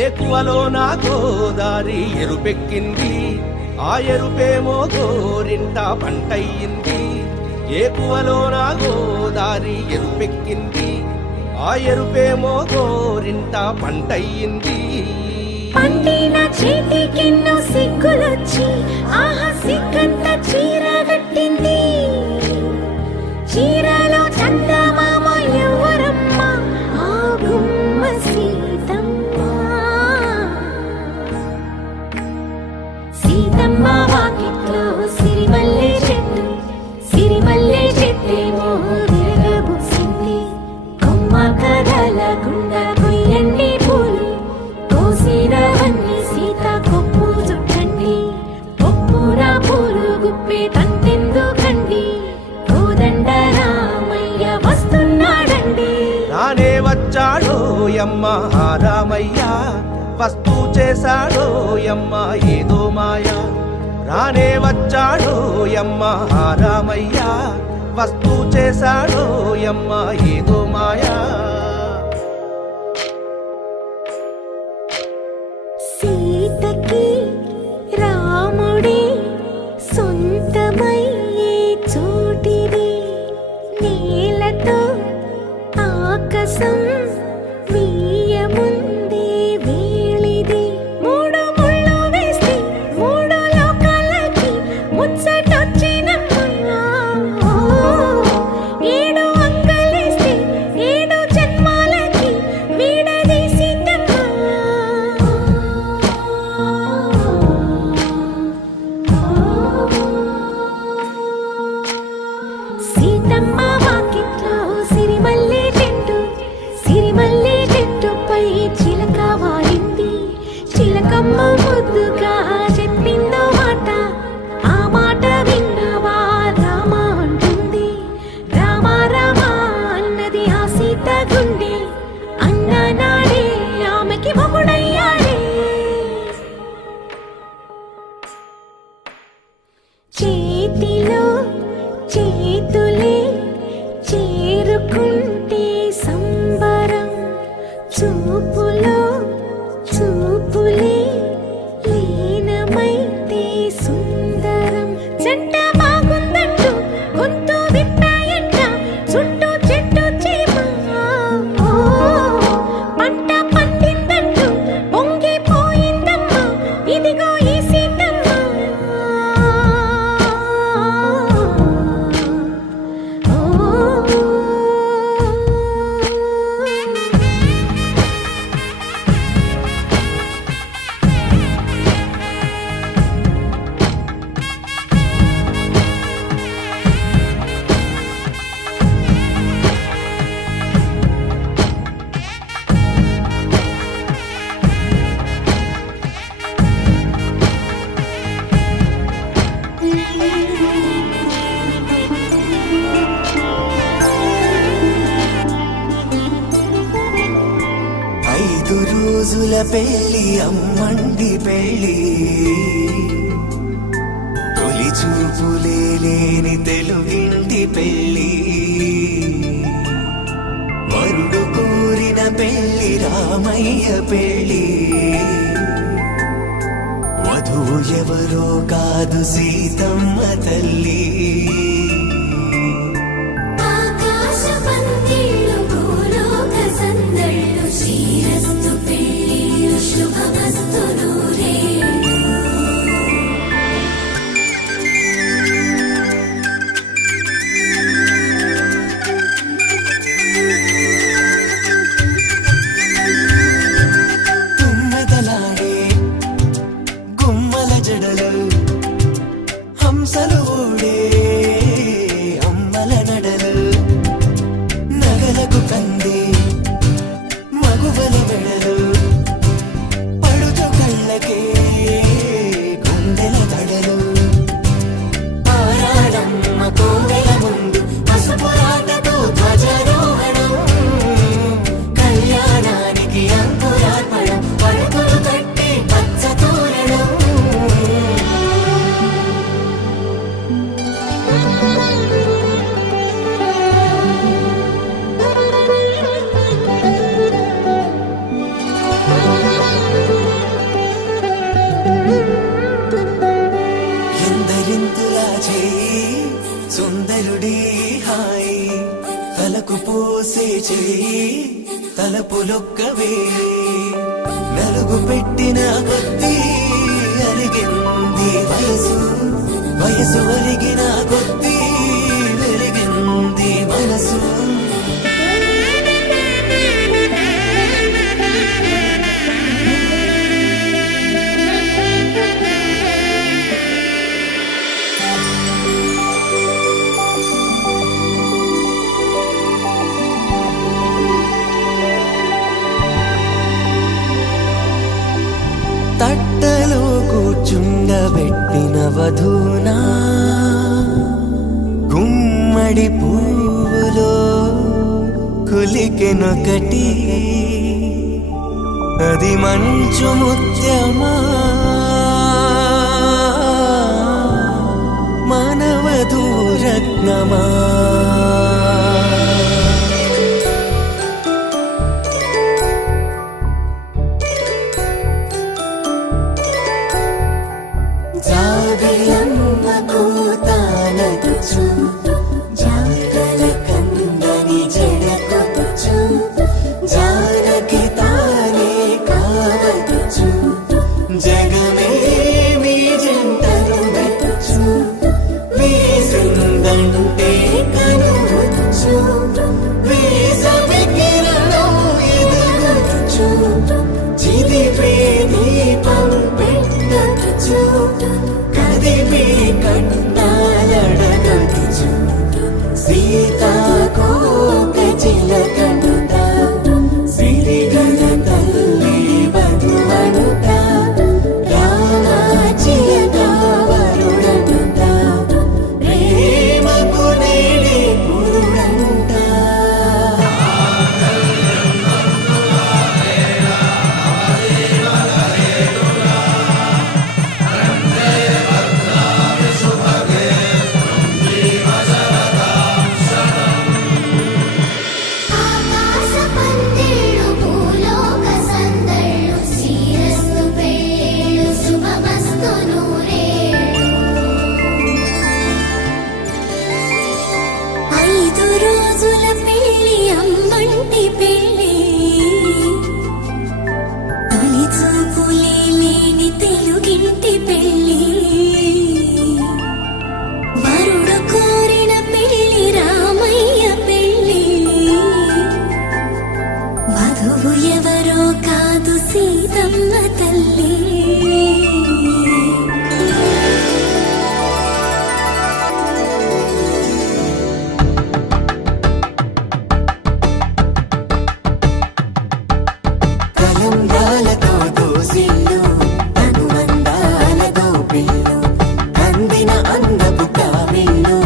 ఏకువలో నా గోదారి ఎరుపెక్కింది, ఆ ఎరుపేమో గోరింట పంటయ్యింది. ఏకువలో నా గోదారి ఎరుపెక్కింది, ఆ ఎరుపేమో గోరింట పంటయ్యింది. పండిన చేతికెన్నో సిగ్గులొచ్చి ఆహా సిగ్గంత చీర కట్టింది. చీరలో చందమామ ఎవరమ్మ, ఆ గుమ్మ సీతమ్మ. సీతమ్మ వాకిట్లో సిరిమల్లె చెట్టు, సిరిమల్లె చెట్టేమో విరగబూసింది. కొమ్మ కదలకుండా కొయ్యండి పూలు, కోసినవన్నీ సీత కొప్పు చుట్టండి. కొప్పున పూలు గుప్పే తంతెందుకండి, కోదండ రామయ్య వస్తున్నాడండి. రానే వచ్చాడో యమ్మ రామయ్య, వస్తూ చేశాడో యమ్మ ఏదో మాయ. రానే వచ్చాడో యమ్మ రామయ్య, వస్తూ చేశాడో యమ్మ ఏదో మాయా. సీతకి రాముడే సొంతమయ్యే చోటిది, నేలతో ఆకాశం వీయముందే వేళిది. మూడు ముళ్ళు వేస్తే మూడు లోకాలకి ముచ్చటొచ్చినమ్మా. ఏడు అంగలేస్తే ఏడు జన్మాలకి వీడదీసిందమ్మా. సీతమ్మ వాకిట్లో సిరిమల్లె చెట్టు, సిరిమల్లె చెట్టుపై చిలక వాలింది. చిలకమ్మ ముద్దుగా చెప్పిందో మాట, ఆ మాట విన్నవా రామ అంటుంది. రామ రామ అన్నది ఆ సీత గుండె, అన్న నాడే ఆమెకి మొగుడయ్యాడే. చేతిలో చేతులే చేరుకుంటే సంబరం, చూపులో చూపులే లీనమైతే సుందరం. జంట బాగుందంటూ గొంతు విప్పాయంట చుట్టూ చెట్టు చీమ. పంట పండిందంటూ పొంగిపోయిందమ్మా, ఇదిగో ఈ సీతమ్మ. ఐదు రోజుల పెళ్లి అమ్మండి పెళ్లి, తొలి చూపులే లేని తెలుగింటి పెళ్లి. వరుడు కోరిన పెళ్లి రామయ్య పెళ్లి, వధువు ఎవరో కాదు సీతమ్మ తల్లి. ఆకాశ పందిళ్ళు భూలోక సందళ్ళు, శ్రీరస్తు పెళ్ళిళ్ళు శుభమస్తు నూరేళ్ళు. తుమ్మెదలాడే గుమ్మల జడలు, హంసలు ఊడే అమ్మల నడలు. నగలకు కంది మగువల వెడలు, పడుచు కళ్ళకే గుండెల దడలు. ఆరాడమ్మ కోవెల ముందు పసుపురాటతో ధ్వజారోహణం, కళ్యాణానికి అంకురార్పణం, పడుకులు కట్టి పచ్చ తోరణం. నవ్వులొక్కవే నలుగు పెట్టిన కొద్దీ అరిగింది వయసు వయసు ఒరిగిన కొద్దీ వెలిగింది మనసు తట్టలో కూర్చుండబెట్టిన వధూనా గుమ్మడి పువ్వులో కులికెనొకటి అది మంచు ముత్యమా మానవధూరత్నమా జాబిలమ్మ కూతానదుచు జాగల కందని జడకొచ్చు జానకి తానే కావదుచు జగమే మీ జంటను వెతుచు వీసిందంటే కనువచ్చు వీసవి కిరణం ఎదుగుచు చిదిపే దీపం పెట్టచ్చు కదిపే కన్నాలడగచ్చు సీతాకోక చిలకనుట సిరిగల తల్లి వధువనుట రామాచిలక వరుడనుట ప్రేమకు నేడే పురుడంట ఆకాశ పందిళ్ళు భూలోక సందళ్ళు శ్రీరస్తు పెళ్ళిళ్ళు శుభమస్తు నూరేళ్ళు 5 రోజుల పెళ్ళి అమ్మంటి పెళ్ళి తొలి చూపులే లేని తెలుగింటి పెళ్ళి వరుడు కోరిన పెళ్ళి రామయ్య పెళ్ళి వధువు ఎవరో కాదు సీతమ్మ తల్లి కలంబ్రాలతో దోసిళ్ళు అనుమందాలతో పిల్లు అందిన అందపు కావిళ్ళు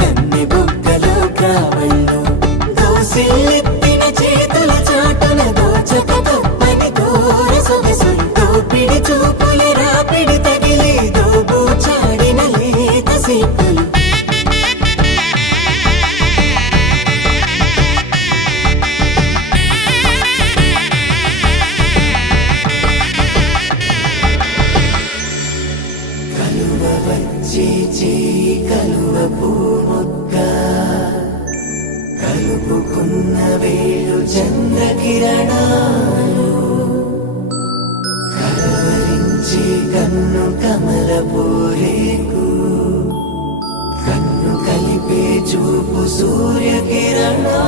కన్నె బుగ్గలో క్రావళ్ళు దోసిళ్ళెత్తిన చేతుల చాటున దోచక తప్పని దూర సొగసులు దోపిడి చూపుల రాపిడి తగిలి దోబూచాడిన లేత సీపులు కలువ వచ్చే చేయి కలువ పూముక్క కలుపుకున్న వేళ్ళు చంద్రకిరణాలు కలవరించే కన్ను కమల పూరేకు కన్ను కలిపే చూపు సూర్యకిరణాలు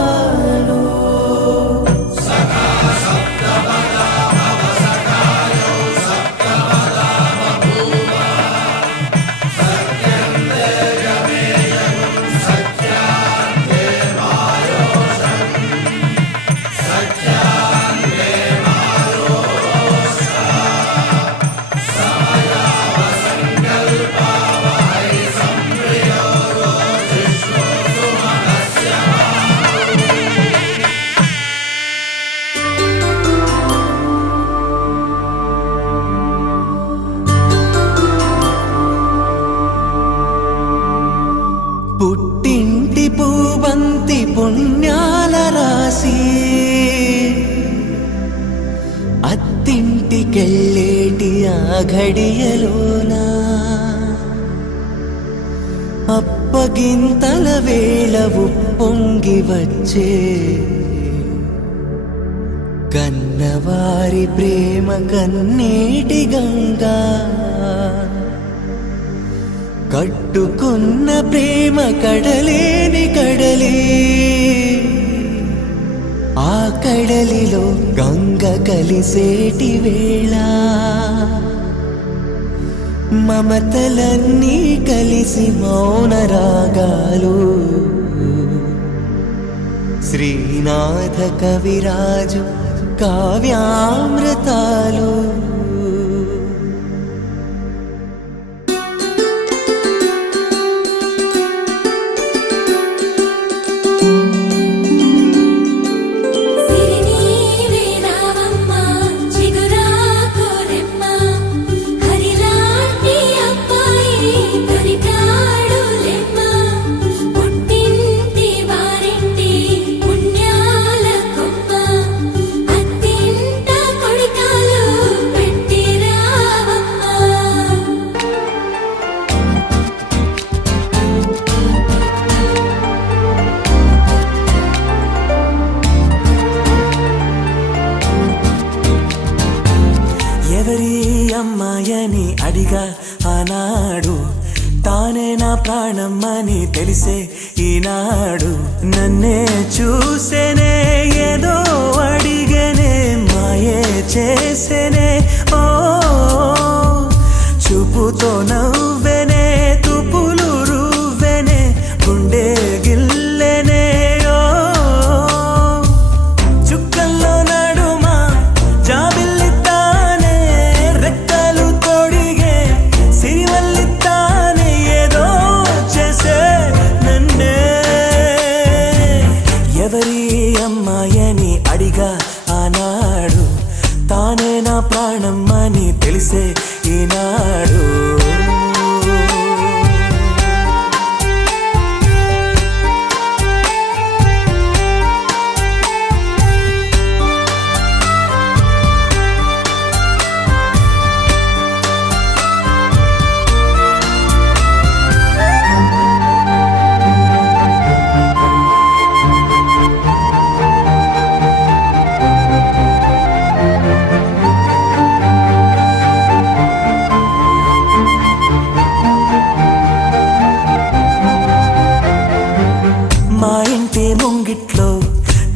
పుట్టింటి పూబంతి పుణ్యాల రాసి అత్తింటికెళ్ళేటి ఆ ఘడియలోనా అప్పగింతల వేళ ఉప్పొంగి వచ్చే కన్నవారి ప్రేమ కన్నీటి గంగా, కట్టుకున్న ప్రేమ కడలేని కడలి, ఆ కడలిలో గంగ కలిసేటి వేళ మమతలన్నీ కలిసి మౌన రాగాలు. శ్రీనాథ కవిరాజు కావ్యామృతాలు. ఎవరి అమ్మాయని అడిగా ఆనాడు, తానే నా ప్రాణమ్మని తెలిసే ఈనాడు. నన్నే చూసేనే ఏదో అడిగనే, మాయే చేసేనే ఓ చూపుతో నవ్వెనే, తుపులు రువ్వెనే, గుండె గిల్లెనే ఓ చుక్కల్లో నడుమా జాబిల్లితానే, రెక్కలు తొడిగే సిరివల్లితానే, ఏదో చేసే నన్నే. ఎవరి అమ్మాయని అడిగా ఆనాడు, తానే నా ప్రాణమ్మని తెలిసే ఈనాడు. మా ఇంటి ముంగిట్లో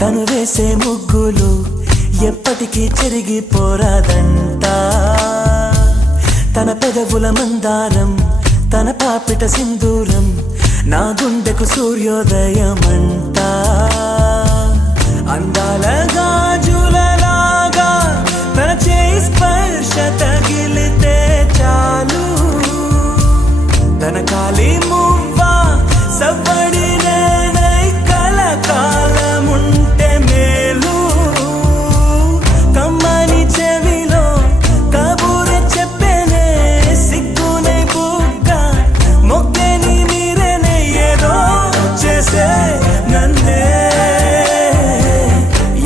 తను వేసే ముగ్గులు ఎప్పటికీ చెరిగిపోరాదంట. తన పెదవుల మందారం, తన పాపిట సింధూరం, నా గుండెకు సూర్యోదయమంట. అందాల గాజులలాగా తన చేయి స్పర్శ తగిలితే చాలు, తన కాలి మువ్వా సవ్వడి కాలముంటే మేలు. కమ్మని చెవిలో కబూరె చెప్పేనే, సిగ్గునై బుగ్గ మొగ్గని మీరేనే, ఏదో చేసే నన్నే.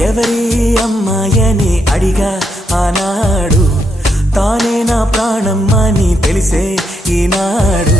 ఎవరి అమ్మాయని అడిగా ఆనాడు, తానే నా ప్రాణమ్మని తెలిసే ఈనాడు.